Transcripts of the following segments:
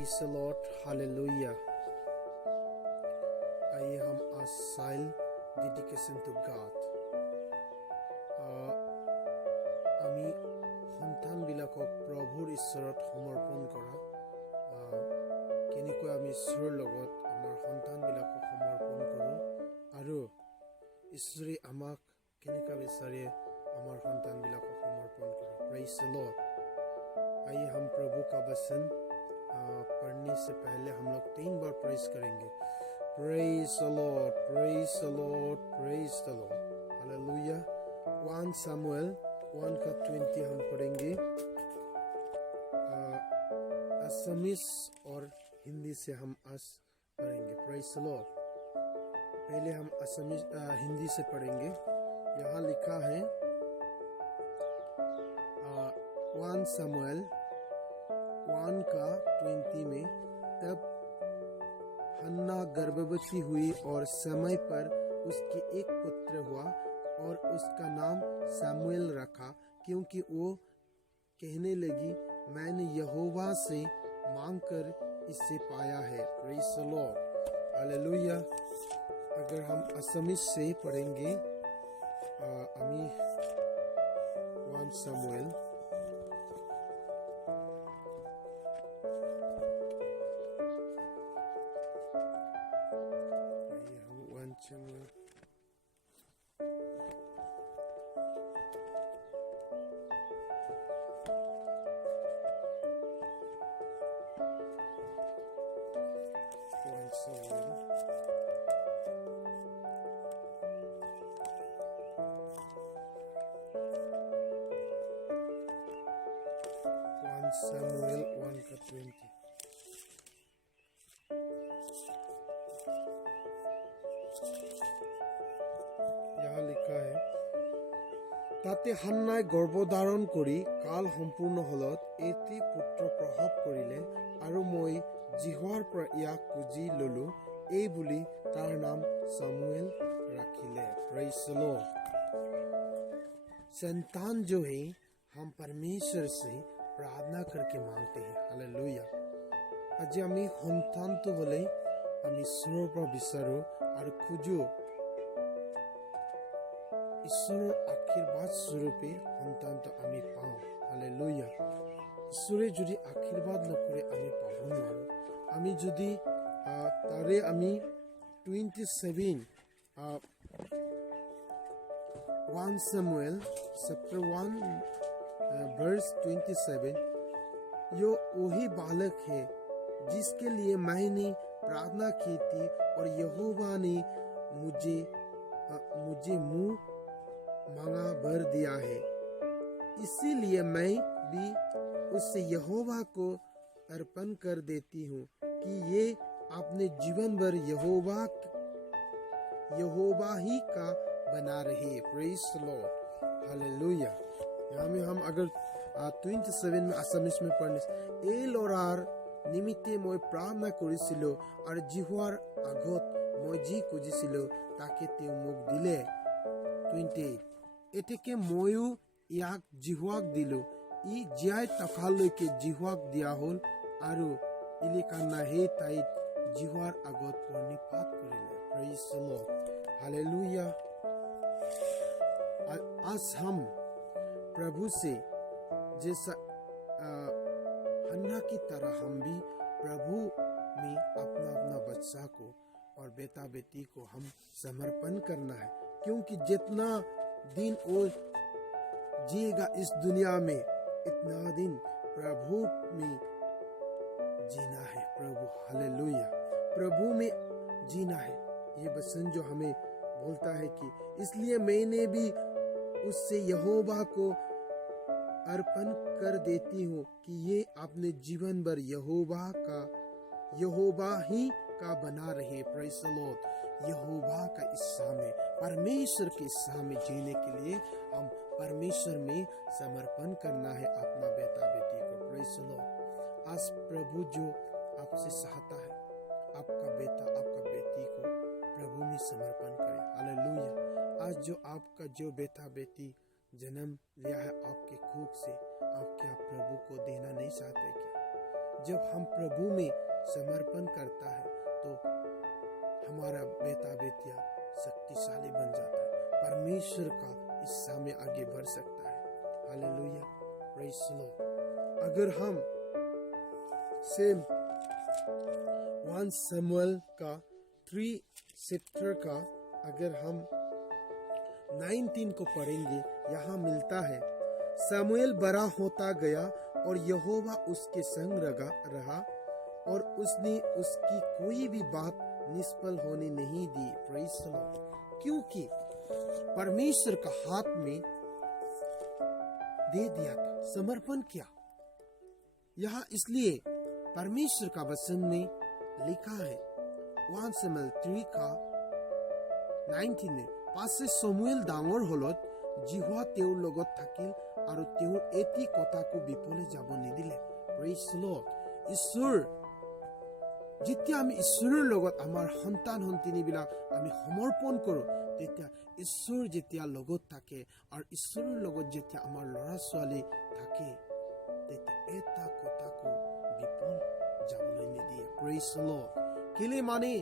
Praise the Lord, Hallelujah. आइए हम आज साइल डेडिकेशन टू गॉड আমি সন্তানবিলাকক প্ৰভুৰ ঈশ্বৰত সমৰ্পণ কৰা কেনেকৈ আমি ঈশ্বৰৰ লগত আমাৰ সন্তানবিলাকক সমৰ্পণ কৰোঁ আৰু ঈশ্বৰে আমাক কেনেকৈ বিচাৰে আমাৰ সন্তানবিলাকক সমৰ্পণ কৰে। Praise the Lord. आइए हम प्रभु का वचन पढ़ने से पहले हम लोग 3 बार प्रेज करेंगे। Praise the Lord, praise the Lord, praise the Lord. Hallelujah. 1 Samuel 1:20 हम पढ़ेंगे। असमीस और हिंदी से हम आज पढ़ेंगे। Praise the Lord. पहले हम असमीस हिंदी से पढ़ेंगे। यहाँ लिखा है 1 Samuel 1:20 में, तब हन्ना गर्भवती हुई और समय पर उसके एक पुत्र हुआ और उसका नाम सैमुएल रखा, क्योंकि वो कहने लगी, मैंने यहोवा से मांगकर इसे पाया है। Praise the Lord, hallelujah. अगर हम असमीस से पढ़ेंगे अमी 1 Samuel Samuel 1:20 यहाँ लिखा है, ताते हन्नाय गर्भधारण करी काल सम्पूर्ण हলত एटी पुत्र प्रभाव करिले आरु মই जिहोवार पर याक खुजी ललो, এই বুলি तार नाम सामुएल रखिले। Praise the Lord. संतान जो है हम परमेश्वर से प्रार्थना करके मांगते हैं। हालेलुया। आज आमी सन्तान तो बोले आमी ईश्वৰৰ পৰা বিচাৰো আৰু খুজো ঈশ্বৰৰ আশীৰ্বাদ স্বৰূপে সন্তানটো আমি পাওঁ। হালেলুয়া। ঈশ্বৰে যদি আশীৰ্বাদ নকৰে আমি পাব নোৱাৰো। আমি যদি তাৰে আমি 27 1 Samuel chapter 1 verse 27, यो वही बालक है जिसके लिए मैंने प्रार्थना की थी और यहोवा ने मुझे मुंह मांगा भर दिया है, इसीलिए मैं भी उससे यहोवा को अर्पण कर देती हूँ कि ये अपने जीवन भर यहोवा ही का बना रहे। Praise the Lord, hallelujah. यहाँ में हम अगर 27 में असमीस में पढ़ने, এই ল'ৰাৰ নিমিত্তে মই প্ৰাৰ্থনা কৰিছিলোঁ আৰু জিহুৱাৰ আগত মই যি খুজিছিলোঁ তাকে তেওঁ মোক দিলে। 28 এতেকে ময়ো ইয়াক জিহুৱাক দিলোঁ, ই জীয়াই থকালৈকে জিহুৱাক দিয়া হ'ল আৰু ইলিকানা সেই ঠাইত জিহুৱাৰ আগত প্ৰণিপাত কৰিলে। প্ৰেইজ দ লৰ্ড, हालेलुया। आज हम प्रभु से जैसा हन्ना की तरह हम भी प्रभु में अपना बच्चा को और बेटा बेटी को हम समर्पण करना है, क्योंकि जितना दिन वो जिएगा इस दुनिया में इतना दिन प्रभु में जीना है। प्रभु, हालेलुया। प्रभु में जीना है, ये वचन जो हमें बोलता है कि इसलिए मैंने भी उससे यहोवा को अर्पण कर देती हूँ कि ये अपने जीवन भर यहोवा ही का बना रहे। Praise the Lord. यहोवा का इच्छा में, परमेश्वर की इच्छा में जीने के लिए हम परमेश्वर में समर्पण करना है अपना बेटा बेटी को। Praise the Lord. आज प्रभु जो आपसे चाहता है आपका बेटा आपका बेटी को प्रभु में समर्पण करें। हालेलुया। आज जो आपका जो बेटा बेटी जन्म लिया है आपके कोख से, आप क्या प्रभु को देना नहीं चाहते क्या? जब हम प्रभु में समर्पण करता है तो हमारा बेटा बेटिया शक्तिशाली बन जाता है, परमेश्वर का हिस्सा में आगे बढ़ सकता है। Hallelujah, praise the Lord. अगर हम सेम 1 शमूएल का 3 चैप्टर का अगर हम 19 को पढ़ेंगे, यहाँ मिलता है, शमूएल बड़ा होता गया और यहोवा उसके संग रहा और उसने उसकी कोई भी बात निष्फल होने नहीं दी। Praise the Lord. क्योंकि परमेश्वर का हाथ में दे दिया था, समर्पण किया। यहाँ इसलिए परमेश्वर का वचन में लिखा है 1 शमूएल 3 का 19 में, পাছে শমূৱেল ডাঙৰ হলত জিহুৱা তেওঁৰ লগত থাকিল আৰু তেওঁৰ এটি কথাকো বিফলে যাব নিদিলে। Praise the lord. ঈশ্বৰ, যেতিয়া আমি ঈশ্বৰৰ লগত আমাৰ সন্তান সন্তানীবিলাক আমি সমৰ্পণ কৰোঁ, তেতিয়া ঈশ্বৰ যেতিয়া লগত থাকে আৰু ঈশ্বৰৰ লগত যেতিয়া আমাৰ ল'ৰা ছোৱালী থাকে, তেতিয়া এটা কথাকো বিফল যাবলৈ নিদিয়ে। Praise the lord. केले माने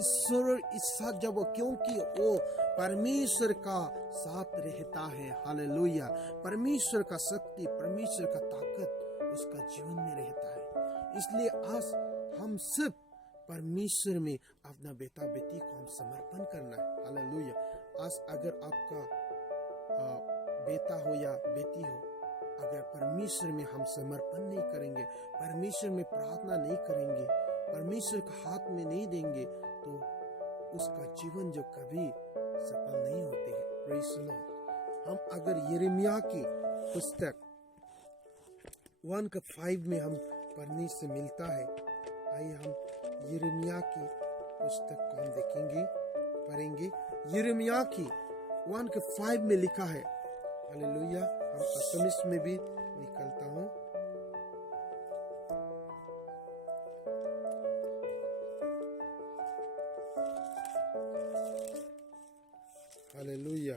ईश्वर इच्छा जब, क्योंकि वो परमेश्वर का साथ रहता है। हालेलुया। परमेश्वर का शक्ति, परमेश्वर का ताकत उसका जीवन में रहता है। इसलिए आज हम सब परमेश्वर में अपना बेटा बेटी को हम समर्पण करना है। हालेलुया। आज अगर आपका बेटा हो या बेटी हो, अगर परमेश्वर में हम समर्पण नहीं करेंगे, परमेश्वर में प्रार्थना नहीं करेंगे, परमेश्वर का हाथ में नहीं देंगे, तो उसका जीवन जो कभी सफल नहीं होते हैं। Praise the Lord. हम अगर यिर्मयाह की पुस्तक 1:5 में हम पढ़ने से मिलता है, आइए हम यिर्मयाह की पुस्तक को हम देखेंगे, पढ़ेंगे। यिर्मयाह की 1:5 में लिखा है, हालेलुया। हम असमिस में भी निकलता हूँ। हालेलुया।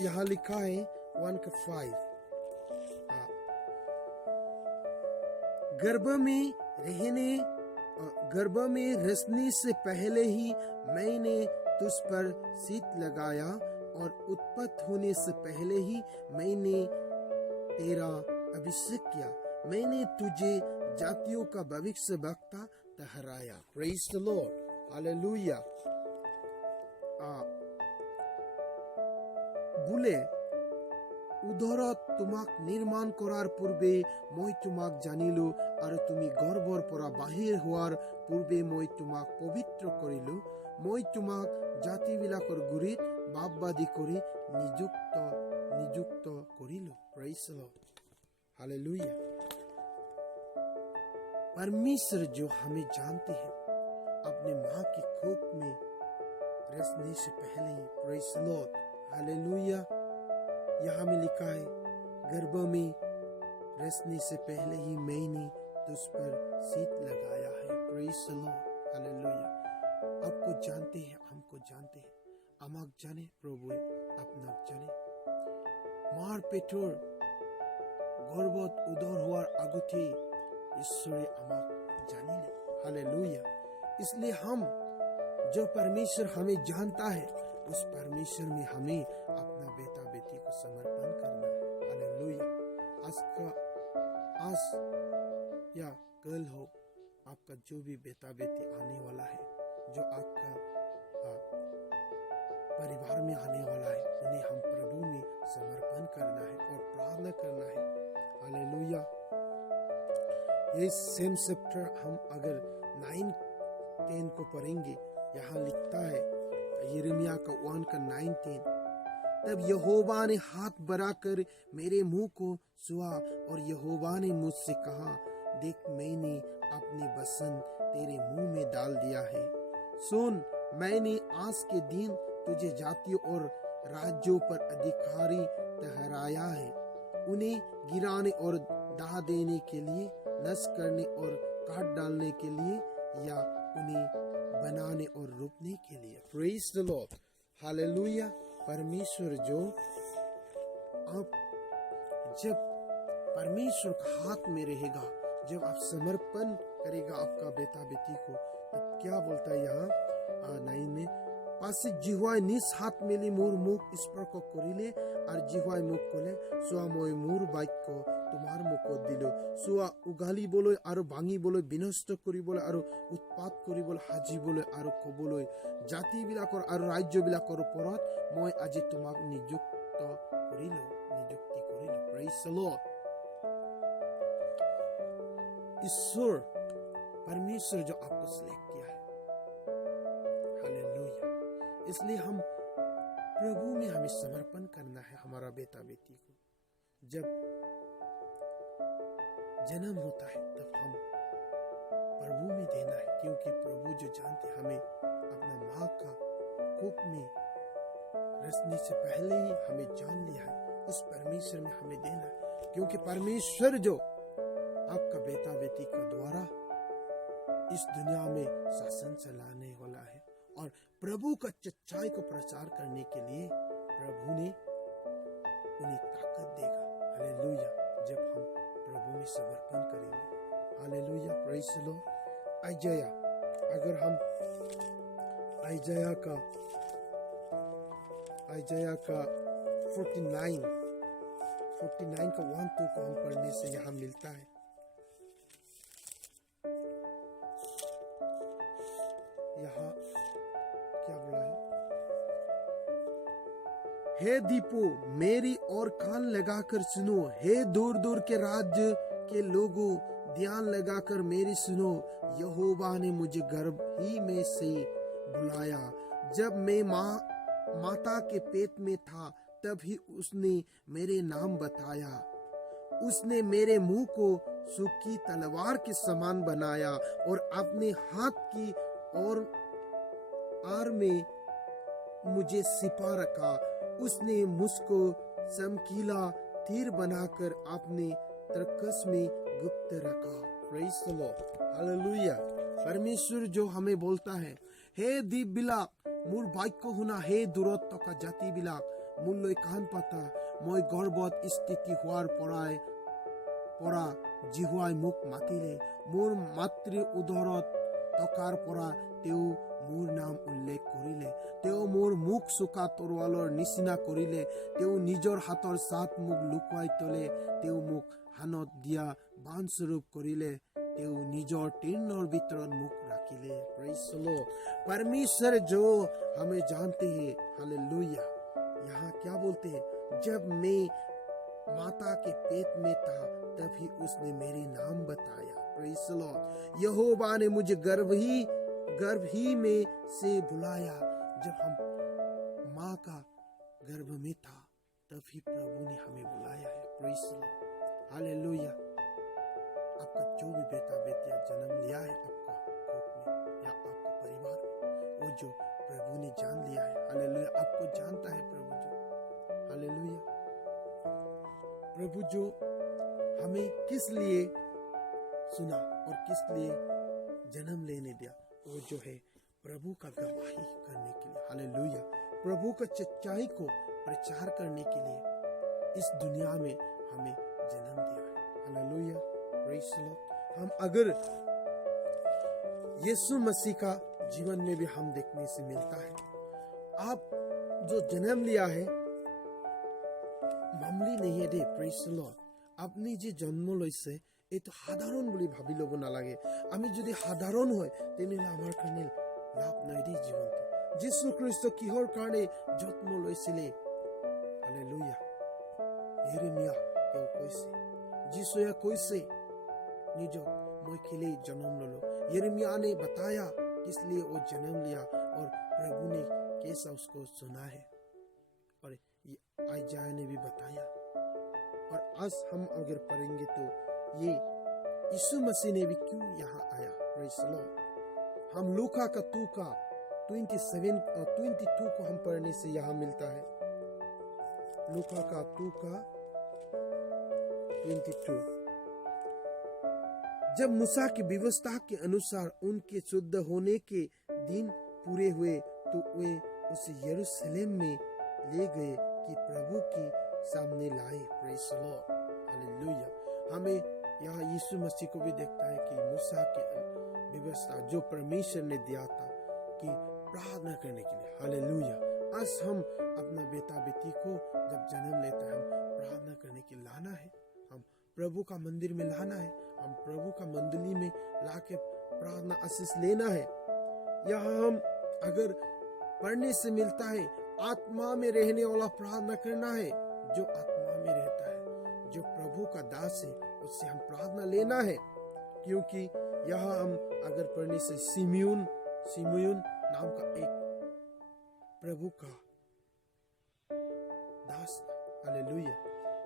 यहाँ लिखा है 1:5, गर्भ में रचने से पहले ही मैंने तुझ पर शीत लगाया और उत्पत्ति होने से पहले ही मैंने तेरा अभिषेक किया। मैंने तुझे जातियों का भविष्यवक्ता ठहराया। Praise the Lord. हालेलुया। बोले, उधर तुमाक निर्माण करार पूर्वे मैं तुमाक जानिलो और तुमी गर्भर परा बाहिर होवार पूर्वे मैं तुमाक पवित्र करिलो। मैं तुमाक जाति बिलाकर गुरित बापबादी करी नियुक्त करिलो। Praise the Lord. हालेलुया। परमेश्वर जो हमें जानते हैं, अपने माँ की कोख में रचने से पहले ही। Praise the Lord. हालेलुया। यहाँ में लिखा है, गर्भ में रचने से पहले ही मैंने तुझ पर शीत लगाया है। Praise the Lord. हालेलुया। आपको जानते हैं, हमको जानते हैं, আমাক জানে প্ৰভুৱে, আপোনাক জানে। মাৰ পেটৰ গৰ্ভত উদৰ হোৱাৰ আগতে ईश्वरे আমাক জানিলে। हालेलुया। इसलिए हम जो परमेश्वर हमें जानता है, उस परमेश्वर में हमें अपना बेटा बेटी को समर्पण करना है। हालेलुया। आज या कल हो, आपका जो भी बेटा बेटी आने वाला है, जो आपका परिवार में आने वाला है, उन्हें हम प्रभु में समर्पण करना है और प्रार्थना करना है। हालेलुया। ये सेम चैप्टर हम अगर 9-10 को पढ़ेंगे, यहाँ लिखता है यिर्मयाह का 1:19, तब यहोवा ने हाथ बढ़ाकर मेरे मुंह को छुआ और यहोवा ने मुझसे कहा, देख मैंने अपने वचन तेरे मुंह में डाल दिया है। सुन, मैंने आज के दिन तुझे जातियों और राज्यों पर अधिकारी ठहराया है, उन्हें गिराने और ढा देने के लिए, नष्ट करने और काट डालने के लिए, या उन्हें बनाने और रोपने के लिए। Praise the Lord. हालेलुया। परमेश्वर जो आप जब परमेश्वर का हाथ में रहेगा, जब आप समर्पण करेगा आपका बेटा बेटी को, तब क्या बोलता है यहाँ 9 में, पासी जिह्वाय निज हाथ मेली मोर मुख स्पर्श करिले और जिह्वाय मुख कले सोआ মই मोर बाक्य তোমাৰ মুখত দিলো। চোৱা উঘালিবলৈ আৰু ভাঙিবলৈ, বিনষ্ট কৰিবলৈ আৰু উৎপাত কৰিবলৈ, সাজিবলৈ আৰু কবলৈ জাতিবিলাকৰ আৰু ৰাজ্যবিলাকৰ ওপৰত মই আজি তোমাক নিযুক্তি কৰিলো। Praise the lord. ईश्वर परमेश्वर जो आपको सिलेक्ट किया है, हालेलुया। इसलिए हम प्रभु में हमें समर्पण करना है हमारा बेटा बेटी को। जब जन्म होता है तब हम प्रभु में देना है, क्योंकि प्रभु जो जानते हमें अपना माँ का कोख में रचने से पहले ही हमें जान लिया है, उस परमेश्वर में हमें देना है, क्योंकि परमेश्वर जो आपका बेटा बेटी के द्वारा इस दुनिया में शासन चलाने वाला है और प्रभु का सच्चाई को प्रचार करने के लिए प्रभु ने उन्हें ताकत देगा। हालेलुया। जब हम प्रभु में समर्पण करेंगे, हालेलुया, प्रेज़ द लॉर्ड। आइजाया, अगर हम आइजाया का 49 का 1-2 को हम पढ़ने से यहाँ मिलता है। यहाँ क्या बोला है, हे दीपो मेरी और कान लगाकर सुनो, हे दूर दूर के राज्य के लोगों ध्यान लगाकर मेरी सुनो। यहोवा ने मुझे गर्भ ही में से बुलाया, जब मैं माता के पेट में था तब ही उसने मेरे नाम बताया। उसने मेरे मुंह को सूखी तलवार के समान बनाया और अपने हाथ की और आर में मुझे छिपा रखा। उसने मुझको चमकीला तीर बनाकर अपने तरकस में गुप्त रखा। Praise the Lord, hallelujah. परमेश्वर जो हमें बोलता है, हे दीप বিলাক মোৰ বাক্য শুনা, হে দূৰত থকা জাতি বিলাক মোলৈ কাণ পাতা। মই গৰ্ভত স্থিতি হোৱাৰ পৰা জিহুৱাই মোক মাতিলে, মোৰ মাতৃ উদৰত থকাৰ পৰা তেওঁ মোৰ নাম উল্লেখ কৰিলে। তেওঁ মোৰ মুখ চোকা তৰোৱালৰ নিচিনা কৰিলে, তেওঁ নিজৰ হাতৰ ছাট মোক লুকুৱাই তলে, তেওঁ মোক হানত দিয়া বান স্বৰূপ কৰিলে, তেওঁ নিজৰ তীৰ্ণৰ ভিতৰত মোক ৰাখিলে। Praise the Lord. परमेश्वर जो हमें जानते हैं, हालेलुया। यहाँ क्या बोलते हैं, जब मैं माता के पेट में था तभी उसने मेरे नाम बताया। Praise the Lord. यहोवा ने मुझे गर्भ ही में से बुलाया। जब हम माँ का गर्भ में था तभी प्रभु ने हमें बुलाया है। Praise the Lord, hallelujah. आपका जो भी बेटा बेटिया जन्म लिया है आपका कोख में या आपका परिवार में, वो जो प्रभु ने जान लिया है, हालेलुया। आपको जानता है प्रभु जो, हालेलुया। प्रभु जो हमें किस लिए सुना और किस लिए जन्म लेने दिया, वो जो है प्रभु का गवाही करने के लिए, हालेलुया। प्रभु का सच्चाई को प्रचार करने के लिए इस दुनिया में हमें जन्म दिया है, हालेलुया, प्रेज़ द लॉर्ड। हम अगर यीशु मसीह का जीवन में भी हम देखने से मिलता है। आप जो जन्म लिया है मामूली नहीं है दे, प्रेज़ द लॉर्ड। আপনি যে জন্ম লৈছে এইটো সাধাৰণ বুলি ভাবি ল'ব নালাগে। আমি যদি সাধাৰণ হয় তেনেহ'লে আমাৰ কাৰণে লাভ নাই দেই জীৱনটো। যীশু খ্ৰীষ্ট কিহৰ কাৰণে জন্ম লৈছিলে, হালেলুয়া। য়েৰেমিয়া তেওঁ কৈছে, যিশুৱে কৈছে নিজক মই কেলে जन्म लो। यिर्मयाह ने बताया किस लिए वो जन्म लिया और प्रभु ने कैसा उसको सुना है, और आयजाया ने भी बताया। और आज हम अगर पढ़ेंगे तो ये यीशु मसीह ने भी क्यों यहाँ आया, प्रेज़ द लॉर्ड। हम लूका का 2 का 27 और 22 को हम पढ़ने से यहाँ मिलता है। लूका का 2 का 22। जब मूसा की व्यवस्था के अनुसार उनके शुद्ध होने के दिन पूरे हुए तो वे उसे यरूशलेम में ले गए कि प्रभु के सामने लाए। Praise the Lord, hallelujah. हमें यहाँ यीशु मसीह को भी देखता है कि मूसा की व्यवस्था जो परमेश्वर ने दिया था कि प्रार्थना करने के लिए, हालेलुया, आज हम अपना बेटा बेटी को जब जन्म लेता है, हम प्रार्थना करने के लाना है, हम प्रभु का मंदिर में लाना है, हम प्रभु का मंडली में लाके प्रार्थना आशीष लेना है। यहाँ हम अगर पढ़ने से मिलता है, आत्मा में रहने वाला प्रार्थना करना है, जो आत्मा में रहता है, जो प्रभु का दास है, उससे हम प्रार्थना लेना है। क्योंकि यहाँ हम अगर पढ़ने से सिमियोन नाम का एक प्रभु का दास, हालेलुया,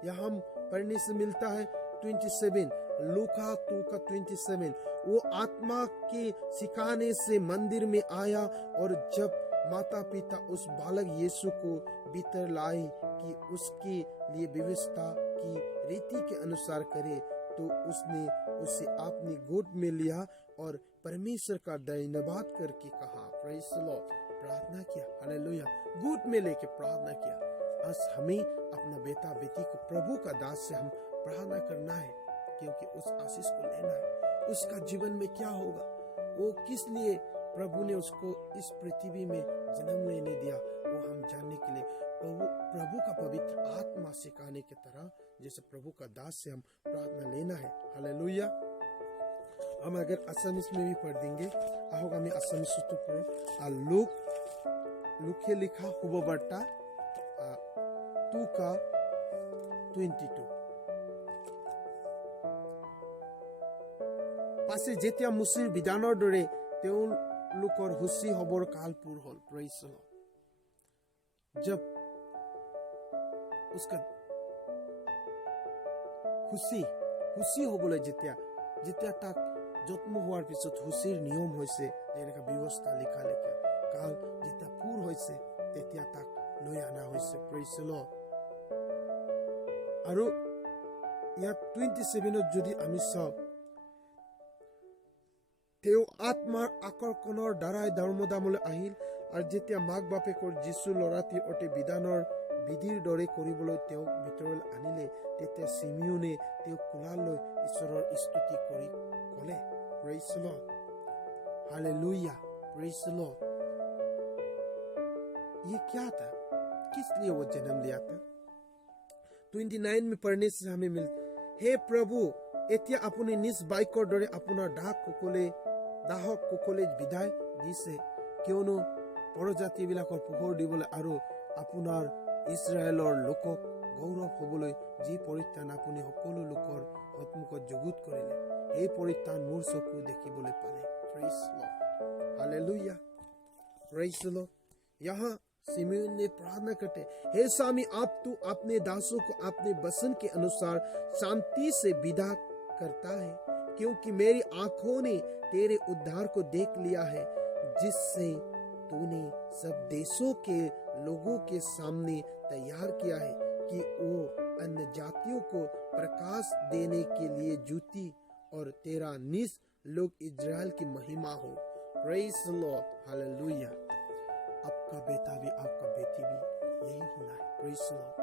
यहाँ हम पढ़ने से मिलता है 27 लूका 2 का 27, वो आत्मा के सिखाने से मंदिर में आया और जब माता पिता उस बालक यीशु को भीतर लाए कि उसके लिए व्यवस्था की रीति के अनुसार करे, तो उसने उसे अपनी गोद में लिया और परमेश्वर का धन्यवाद करके कहा, प्रेज़ द लॉर्ड, प्रार्थना किया, हालेलुया, गोद में लेके प्रार्थना किया। आज हमें अपना बेटा बेटी को प्रभु का दास से हम प्रार्थना करना है, क्योंकि उस आशीष को लेना है। उसका जीवन में क्या होगा, वो किस लिए प्रभु ने उसको इस पृथ्वी में जन्म लेने दिया, वो हम जानने के लिए प्रभु का पवित्र आत्मा सिखाने की तरह जैसे प्रभु का दास से हम प्रार्थना लेना है, हालेलुया। हम अगर असमिस में भी पढ़ देंगे, ahoga में असमिस सूत्र पर लुके लिखा हुबबर्टा 2 का 22 পাছে যেতিয়া মুচিৰ বিধানৰ দৰে তেওঁলোকৰ হুচি হবৰ কাল পূৰ হ'ল, প্ৰেইজ দ লৰ্ড। जब उसका খুশি হবলৈ যেতিয়া তাক জন্ম হোৱাৰ পিছত হুচিৰ নিয়ম হৈছে, যেনেকা ব্যৱস্থা লিখা কাল যেতিয়া পূৰ হৈছে, তেতিয়া তাক লৈ অনা হৈছে, প্ৰেইজ দ লৰ্ড। আৰু ইয়াত 27 যদি আমি চাওঁ, তেওঁ আত্মাৰ আকৰ্ষণৰ দ্বাৰাই ধৰ্মধামলৈ আহিল, আৰু যেতিয়া মাক বাপেকৰ যীশু ল'ৰাটিৰ অতি বিধানৰ বিধিৰ দৰে কৰিবলৈ তেওঁক ভিতৰলৈ আনিলে, তেতিয়া সিমিয়নে তেওঁক কোলালৈ ঈশ্বৰৰ স্তুতি কৰি ক'লে, praise the lord, hallelujah, praise the Lord. ये क्या था, किस लिए वो जन्म लिया था? 29 में पढ़ने से हमें मिलता, हे प्रभु, এতিয়া আপুনি নিজ বাক্যৰ দৰে আপোনাৰ দাহক কুকলে বিদায় দিছে, কিয়নো পৰজাতি বিলাকৰ পোহৰ দিবলৈ আৰু আপোনাৰ ইছৰাইলৰ লোকক গৌৰৱ হবলৈ যি পৰিত্ৰাণ আপুনি সকলো লোকৰ সন্মুখত যুগুত কৰিলে, এই পৰিত্ৰাণ মোৰ চকু দেখিবলৈ পালে, praise lord, hallelujah, praise the Lord. यहाँ सिमियोन ने प्रार्थना करते, हे स्वामी, आप तो अपने दासों को अपने वचन के अनुसार शांति से विदा करता है, क्योंकि मेरी आंखों ने तेरे उद्धार को देख लिया है, जिससे तूने सब देशों के लोगों के सामने तैयार किया है कि वो अन्य जातियों को प्रकाश देने के लिए ज्योति और तेरा निज लोग इजराइल की महिमा हो, प्रेज द लॉर्ड, हालेलुया। आपका बेटा भी आपका बेटी भी यही होना है, प्रेज द लॉर्ड।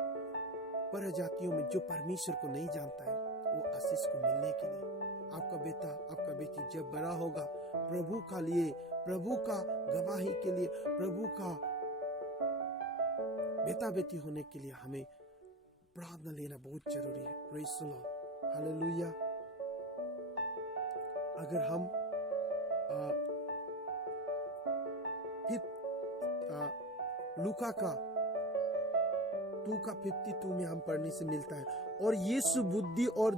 पर जातियों में जो परमेश्वर को नहीं जानता है, वो आशीष को मिलने के लिए, आपका बेटा आपका बेटी जब बड़ा होगा, प्रभु का लिए, प्रभु का गवाही के लिए, प्रभु का बेटा बेटी होने के लिए हमें प्रार्थना लेना बहुत जरूरी है, प्रेज द लॉर्ड, हालेलुया। अगर हम लूका का 2 का 52 में हम पढ़ने से मिलता है, और यीशु बुद्धि और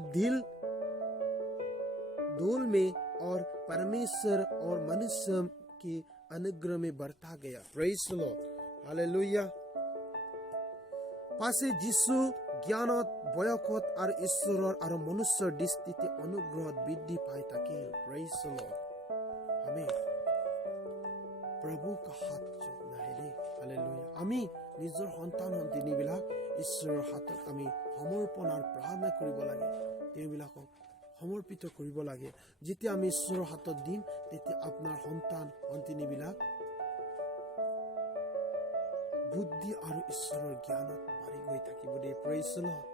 धूल में और परमेश्वर और मनुष्य के अनुग्रह में बढ़ता गया, प्रेज द लॉर्ड, हालेलुया। পাছে যিশু জ্ঞানত বয়সত আৰু ঈশ্বৰৰ আৰু মনুষ্যৰ দৃষ্টিতে অনুগ্ৰহত বৃদ্ধি পাই থাকিল, প্ৰেইজ দ লৰ্ড। हमें प्रभु का हाथ जोड़ना है रे, हालेलुया। আমি নিজৰ সন্তান সন্তানীবিলাক ঈশ্বৰৰ হাতত আমি সমৰ্পণ আৰু প্ৰাৰ্থনা কৰিব লাগে, তেওঁবিলাকক সমৰ্পিত কৰিব লাগে। যেতিয়া আমি ঈশ্বৰৰ হাতত দিম, তেতিয়া আপোনাৰ সন্তান সন্তানীবিলাক বুদ্ধি আৰু ঈশ্বৰৰ জ্ঞানত বাঢ়ি গৈ থাকিব দেই, প্ৰেইজ দ লৰ্ড,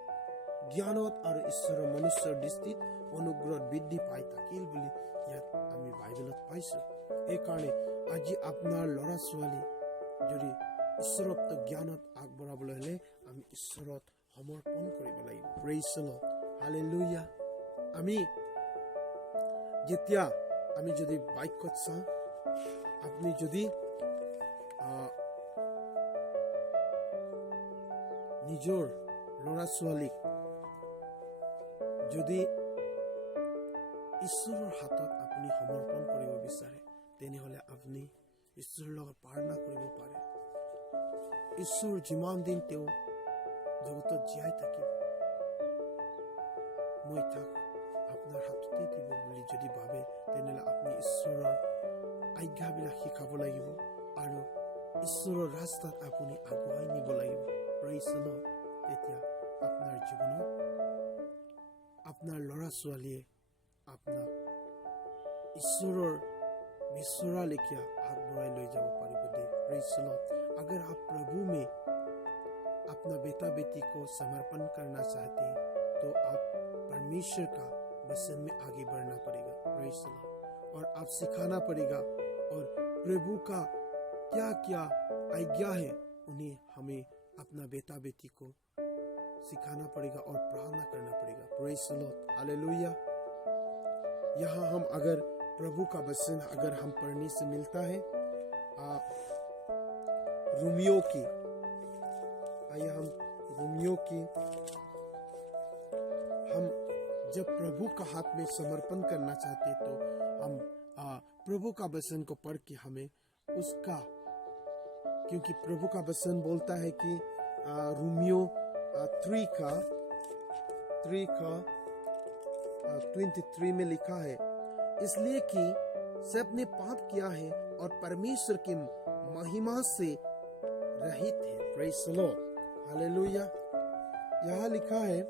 জ্ঞানত আৰু ঈশ্বৰৰ মনুষ্যৰ দৃষ্টিত অনুগ্ৰহত বৃদ্ধি পাই থাকিল বুলি ইয়াত আমি বাইবেলত পাইছোঁ। এইকাৰণে আজি আপোনাৰ ল'ৰা ছোৱালী যদি ঈশ্বৰত্ব জ্ঞানত আগবঢ়াবলৈ হ'লে আমি ঈশ্বৰত সমৰ্পণ কৰিব লাগিব। Praise the lord, hallelujah. যেতিয়া আমি যদি বাক্যত চাওঁ, আপুনি যদি নিজৰ ল'ৰা ছোৱালীক যদি ঈশ্বৰৰ হাতত আপুনি সমৰ্পণ কৰিব বিচাৰে, তেনেহলে আপুনি ঈশ্বৰৰ লগত প্ৰাৰ্থনা কৰিব পাৰে। ঈশ্বৰ যিমান দিন তেওঁ জগতত জীয়াই থাকিব, মই তাক আপোনাৰ হাততে দিব বুলি যদি ভাবে, তেনেহলে আপুনি ঈশ্বৰৰ আজ্ঞাবিলাক শিকাব লাগিব আৰু ঈশ্বৰৰ ৰাস্তাত আপুনি আগুৱাই নিব লাগিব। Praise the lord. তেতিয়া আপোনাৰ জীৱনত আপোনাৰ ল'ৰা ছোৱালীয়ে আপোনাক ঈশ্বৰৰ বিচৰালেখীয়া আগবঢ়াই লৈ যাব পাৰিব দে। Praise the Lord. अगर आप प्रभु में अपना बेटा बेटी को समर्पण करना चाहते हैं तो आप परमेश्वर का वचन में आगे बढ़ना पड़ेगा। Praise the Lord. और आप सिखाना पड़ेगा और प्रभु का क्या क्या आज्ञा है उन्हें हमें अपना बेटा बेटी को सिखाना पड़ेगा और प्रार्थना करना पड़ेगा। Praise the Lord, hallelujah. यहाँ हम अगर प्रभु का वचन अगर हम पढ़ने से मिलता है रोमियो की, आइए हम रोमियो की, हम जब प्रभु का हाथ में समर्पण करना चाहते तो हम प्रभु का वचन को पढ़ के हमें उसका, क्योंकि प्रभु का वचन बोलता है कि रोमियो 3 का 23 में लिखा है, इसलिए कि सबने पाप किया है और परमेश्वर की महिमा से रहित है। Praise the Lord, hallelujah. यहाँ लिखा है,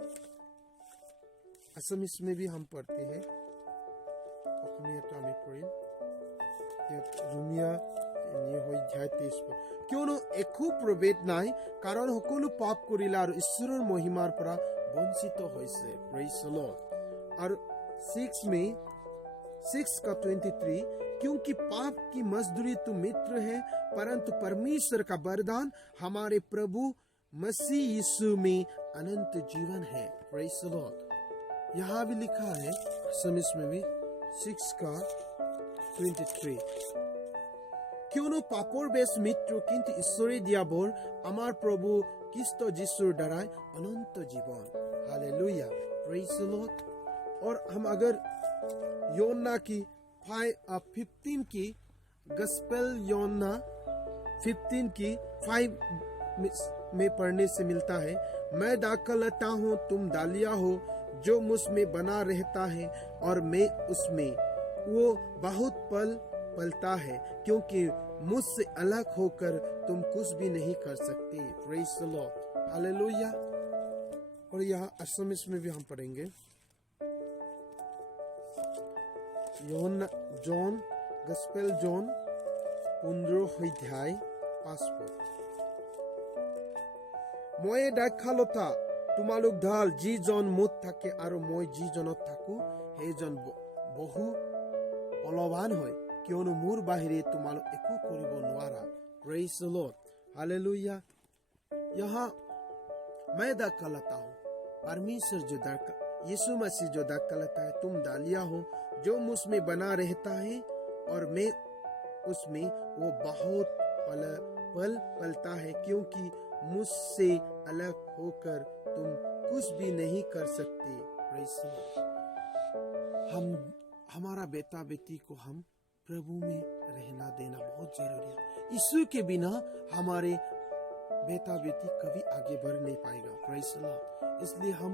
असमिस में भी हम पढ़ते हैं, কিয়নো একো প্ৰভেদ নাই, কাৰণ সকলো পাপ কৰিলে আৰু ঈশ্বৰৰ মহিমাৰ পৰা বঞ্চিত হৈছে। Praise the Lord. और 6 का 23, क्योंकि पाप की मजदूरी तो मृत्यु है, परंतु परमेश्वर का वरदान हमारे प्रभु मसीह यीशु में अनंत जीवन है। Praise the Lord. यहाँ भी लिखा है असमिस में भी 6 का 23, কিয়নো পাপৰ বেশ মৃত্যু, কিন্তু ঈশ্বৰে দিয়া বৰ আমাৰ প্ৰভু খ্ৰীষ্ট যীশুৰ দ্বাৰাই অনন্ত জীৱন। Hallelujah, praise the Lord. और हम अगर योना की 15 की गस्पेल योना 15 की 5 में पढ़ने से मिलता है, मैं दाखलता हूँ तुम डालिया हो, जो मुझ में बना रहता है और मैं उसमें, वो बहुत पलता है, क्योंकि मुझसे अलग होकर तुम कुछ भी नहीं कर सकते। Praise the Lord, hallelujah. और यहाँ असमिस में भी हम पढ़ेंगे, जॉन गस्पेल जॉन 15 অধ্যায় 5 পদ। মই দাখালতা তোমালোক ঢাল, যিজন মোত থাকে আৰু মই যিজনত থাকো সেইজন বহু বলৱান হয়, কিয়নো মোৰ বাহিৰে তোমালোক একো কৰিব নোৱাৰা। Praise the Lord, hallelujah. यहाँ मैं दाखलता हूँ, परमेश्वर जो यीशु मसीह जो दाखलता है, तुम डालिया हो, जो मुझ में बना रहता है और मैं उसमें, वो बहुत पलता है, क्योंकि मुझसे अलग होकर तुम कुछ भी नहीं कर सकते। हम हमारा बेटा बेटी को हम प्रभु में रहना देना बहुत जरूरी है। यीशु के बिना हमारे बेटा बेटी कभी आगे बढ़ नहीं पाएगा। Praise the Lord. इसलिए हम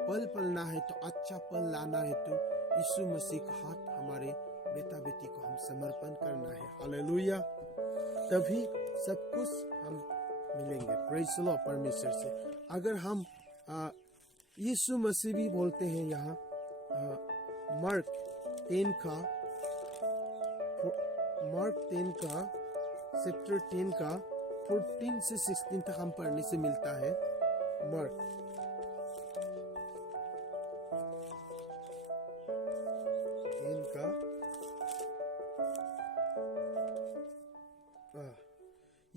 पल पलना है तो अच्छा पल लाना है तो यीशु मसीह का हाथ हमारे बेटा बेटी को हम समर्पण करना है। हालेलुया। तभी सब कुछ हम मिलेंगे। प्रेज़ द लॉर्ड, परमेश्वर से। अगर हम यीशु मसीह भी बोलते हैं यहाँ मार्क 10 का चैप्टर 10 का 14 से 16 तक हम पढ़ने से मिलता है। मार्क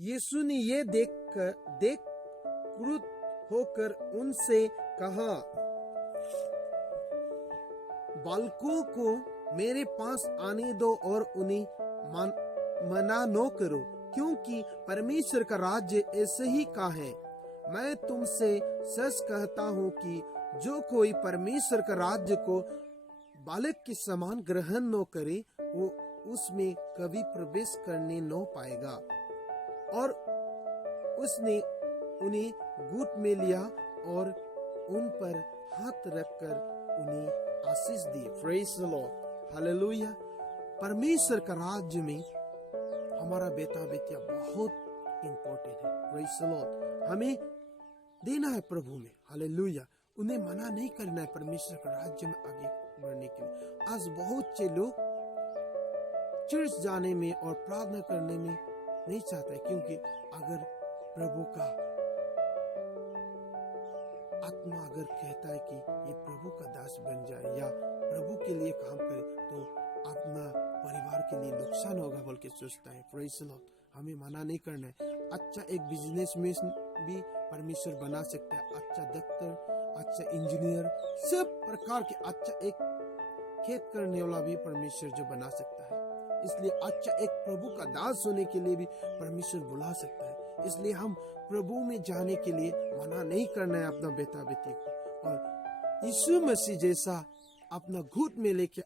यीशु ने ये देख क्रुद्ध होकर उनसे कहा, बालकों को मेरे पास आने दो और उन्हें मना न करो, क्योंकि परमेश्वर का राज्य ऐसे ही का है। मैं तुमसे सच कहता हूँ कि जो कोई परमेश्वर का राज्य को बालक के समान ग्रहण न करे, वो उसमें कभी प्रवेश करने न पाएगा। और उसने उन्हें गुट में लिया और उन पर हाथ रखकर उन्हें आशीष दी। Praise the Lord, hallelujah. परमेश्वर का राज्य में हमारा बेटा बेटिया बहुत इंपॉर्टेंट है। प्रेज द लॉर्ड, हमें देना है प्रभु में, हालेलुया। उन्हें मना नहीं करना है परमेश्वर के राज्य में आगे बढ़ने के लिए। आज बहुत से लोग चर्च जाने में और प्रार्थना करने में नहीं चाहते, क्योंकि अगर प्रभु का आत्मा अगर कहता है कि ये प्रभु का दास बन जाए या प्रभु के लिए काम करे, तो अपना परिवार के लिए नुकसान होगा बोल के सोचता है। प्रेज़ द लॉर्ड, हमें मना नहीं करना है। अच्छा एक बिजनेसमैन भी परमेश्वर बना सकता है, अच्छा डॉक्टर, अच्छा इंजीनियर, सब प्रकार के अच्छा एक खेत करने वाला भी परमेश्वर जो बना सकता है। इसलिए अच्छा एक प्रभु का दास होने के लिए भी परमेश्वर बुला सकता है। इसलिए हम प्रभु में जाने के लिए मना नहीं करना है अपना बेटा बेटी को। और यीशु मसीह जैसा अपना घुट में लेके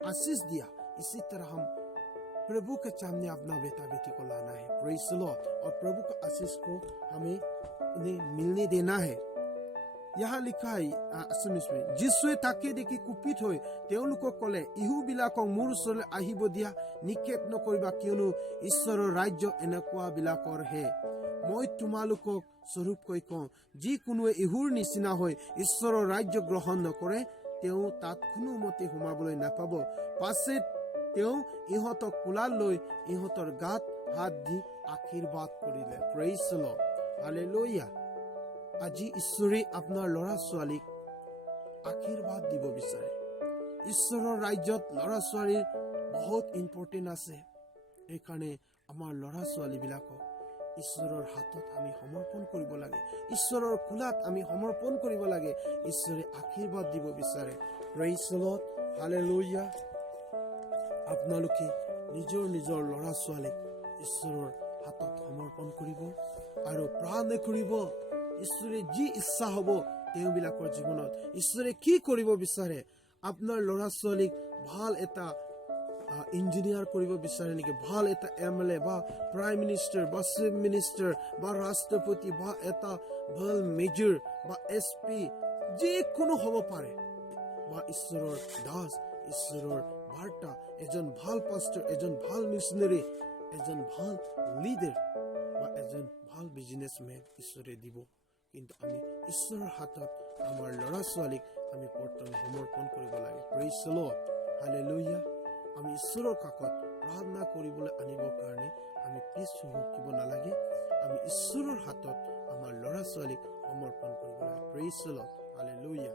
आशीष दिया, इसी तरह हम प्रभु के सामने अपना बेटा बेटी को लाना है। प्रेज़ द लॉर्ड, और प्रभु का आशीष को हमें उन्हें मिलने देना है। यहाँ লিখা है যিশুৱে তাকে দেখি কুপিত হৈ তেওঁলোকক ক'লে, ইহুবিলাকক মোৰ ওচৰলৈ আহিব দিয়া, নিক্ষেপ নকৰিবা, কিয়নো ঈশ্বৰৰ ৰাজ্য এনেকুৱা বিলাকৰ হে। মই তোমালোকক স্বৰূপকৈ কওঁ, যিকোনোৱে ইহুৰ নিচিনা হৈ ঈশ্বৰৰ ৰাজ্য গ্ৰহণ নকৰে, তেওঁ তাত কোনো মতে সোমাবলৈ নাপাব। পাছে তেওঁ ইহঁতক কোলাত লৈ ইহঁতৰ গাত হাত দি আশীৰ্বাদ কৰিলে। Praise the lord, hallelujah. আজি ঈশ্বৰে আপোনাৰ ল'ৰা ছোৱালীক আশীৰ্বাদ দিব বিচাৰে। ঈশ্বৰৰ ৰাজ্যত ল'ৰা ছোৱালীৰ বহুত ইম্পৰ্টেণ্ট আছে। সেইকাৰণে আমাৰ ল'ৰা ছোৱালী বিলাকক ঈশ্বৰৰ হাতত আমি সমৰ্পণ কৰিব লাগে, ঈশ্বৰৰ কোলাত আমি সমৰ্পণ কৰিব লাগে। ঈশ্বৰে আশীৰ্বাদ দিব বিচাৰে। Praise the lord, hallelujah. আপোনালোকে নিজৰ নিজৰ ল'ৰা ছোৱালীক ঈশ্বৰৰ হাতত সমৰ্পণ কৰিব আৰু প্ৰাৰ্থনা কৰিব। ঈশ্বৰে যি ইচ্ছা হ'ব তেওঁবিলাকৰ জীৱনত, ঈশ্বৰে কি কৰিব বিচাৰে, আপোনাৰ ল'ৰা ছোৱালীক ভাল এটা ইঞ্জিনিয়াৰ কৰিব বিচাৰে নেকি, ভাল এটা MLA বা প্ৰাইম মিনিষ্টাৰ বা চিফ মিনিষ্টাৰ বা ৰাষ্ট্ৰপতি বা এটা ভাল মেজৰ বা SP, যিকোনো হ'ব পাৰে, বা ঈশ্বৰৰ দাস, ঈশ্বৰৰ বাৰ্তা, এজন ভাল পাষ্টাৰ, এজন ভাল মিছনেৰী, এজন ভাল লিডাৰ বা এজন ভাল বিজনেছমেন ঈশ্বৰে দিব। কিন্তু আমি ঈশ্বৰৰ হাতত আমাৰ ল'ৰা ছোৱালীক আমি প্ৰথমে সমৰ্পণ কৰিব লাগে। Praise the lord, hallelujah. আমি ঈশ্বৰৰ কাষত প্ৰাৰ্থনা কৰিবলৈ আনিবৰ কাৰণে আমি পিছ হুকিব নালাগে। আমি ঈশ্বৰৰ হাতত আমাৰ ল'ৰা ছোৱালীক সমৰ্পণ কৰিব লাগে। Praise the lord, hallelujah.